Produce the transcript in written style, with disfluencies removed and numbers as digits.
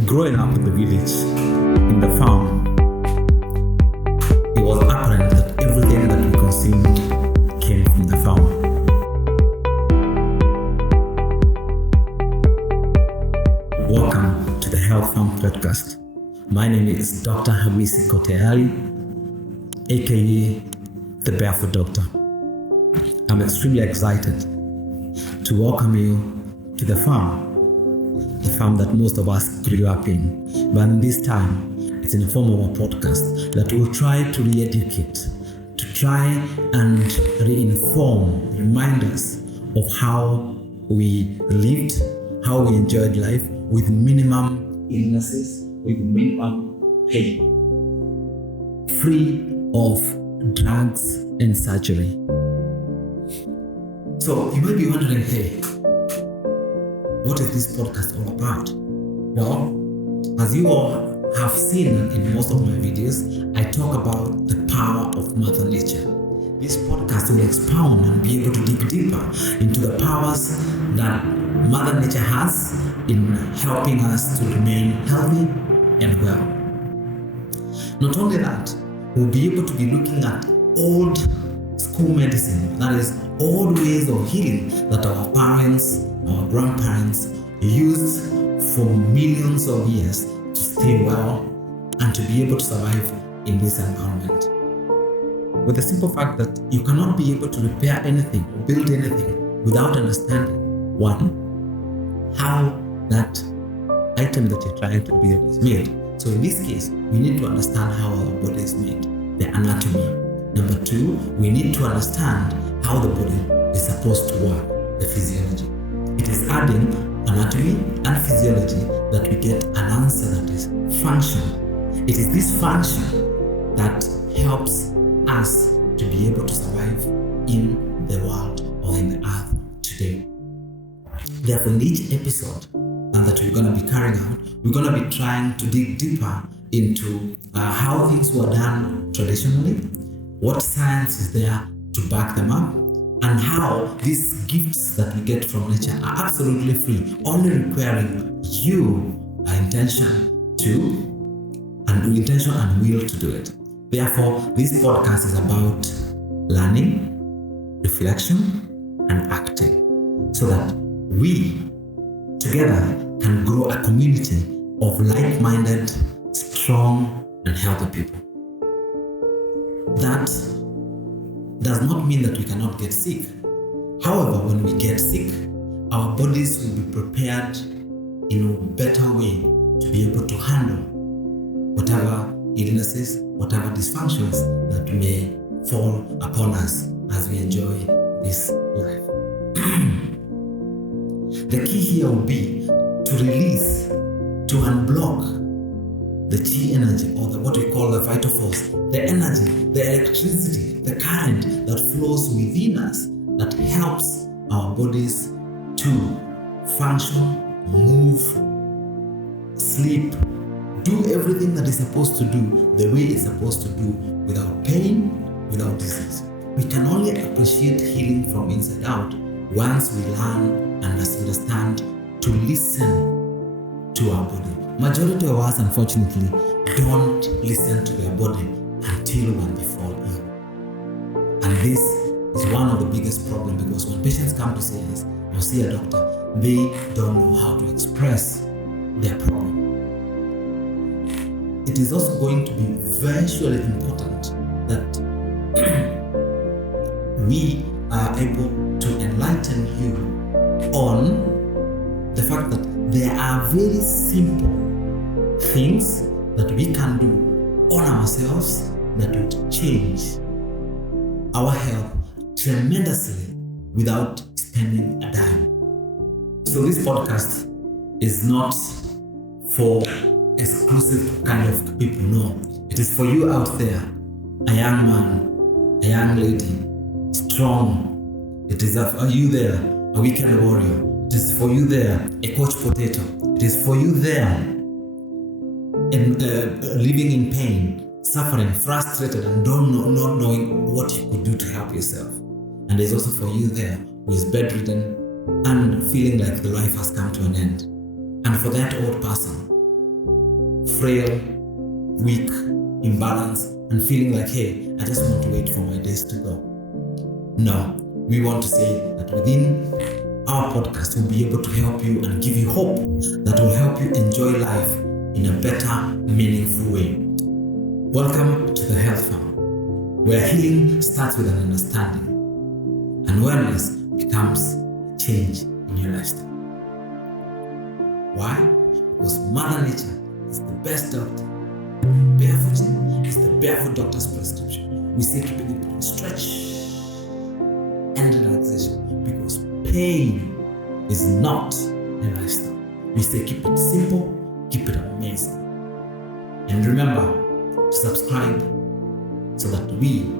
Growing up in the village, in the farm, it was apparent that everything that we consumed came from the farm. Welcome to the Health Farm Podcast. My name is Dr. Hamisi Kote Ali, aka the Barefoot Doctor. I'm extremely excited to welcome you to the farm that most of us grew up in. But in this time, it's in the form of a podcast that will try to re-educate, to try and reinform, remind us of how we lived, how we enjoyed life with minimum illnesses, with minimum pain, free of drugs and surgery. So you might be wondering, hey, what is this podcast all about? Well, as you all have seen in most of my videos, I talk about the power of Mother Nature. This podcast will expound and be able to dig deeper into the powers that Mother Nature has in helping us to remain healthy and well. Not only that, we'll be able to be looking at old school medicine, that is, old ways of healing that our parents, our grandparents used for millions of years to stay well and to be able to survive in this environment. With the simple fact that you cannot be able to repair anything or build anything without understanding, one, how that item that you're trying to build is made. So in this case, we need to understand how our body is made, the anatomy. Number two, we need to understand how the body is supposed to work, the physiology. It is adding anatomy and physiology that we get an answer that is functional. It is this function that helps us to be able to survive in the world or in the earth today. Therefore, in each episode that we're going to be carrying out, we're going to be trying to dig deeper into how things were done traditionally, what science is there to back them up, and how these gifts that we get from nature are absolutely free, only requiring you intention and will to do it. Therefore, this podcast is about learning, reflection, and acting, so that we together can grow a community of like-minded, strong, and healthy people. That does not mean that we cannot get sick. However, when we get sick, our bodies will be prepared in a better way to be able to handle whatever illnesses, whatever dysfunctions that may fall upon us as we enjoy this life. The key here will be to release, to unblock the chi energy, or what we call the vital force, the energy, the electricity, the current that flows within us that helps our bodies to function, move, sleep, do everything that it's supposed to do the way it's supposed to do without pain, without disease. We can only appreciate healing from inside out once we learn and understand to listen to our body. Majority of us, unfortunately, don't listen to their body until when they fall ill. And this is one of the biggest problems, because when patients come to see us or see a doctor, they don't know how to express their problem. It is also going to be virtually important that we are able to enlighten you on the fact that there are very simple things that we can do on ourselves that would change our health tremendously without spending a dime. So this podcast is not for exclusive kind of people, no. It is for you out there, a young man, a young lady, strong. It is for you there, a weekend warrior. It is for you there, a couch potato. It is for you there, living in pain, suffering, frustrated, and not knowing what you could do to help yourself. And there's also for you there who is bedridden and feeling like the life has come to an end. And for that old person, frail, weak, imbalanced, and feeling like, hey, I just want to wait for my days to go. No, we want to say that within our podcast, we'll be able to help you and give you hope that will help you enjoy life in a better, meaningful way. Welcome to the Health Farm, where healing starts with an understanding and wellness becomes a change in your lifestyle. Why? Because Mother Nature is the best doctor. Barefooting is the barefoot doctor's prescription. We say keeping it between stretch and relaxation, because pain is not a lifestyle. We say keep it simple, keep it amazing. And remember to subscribe so that we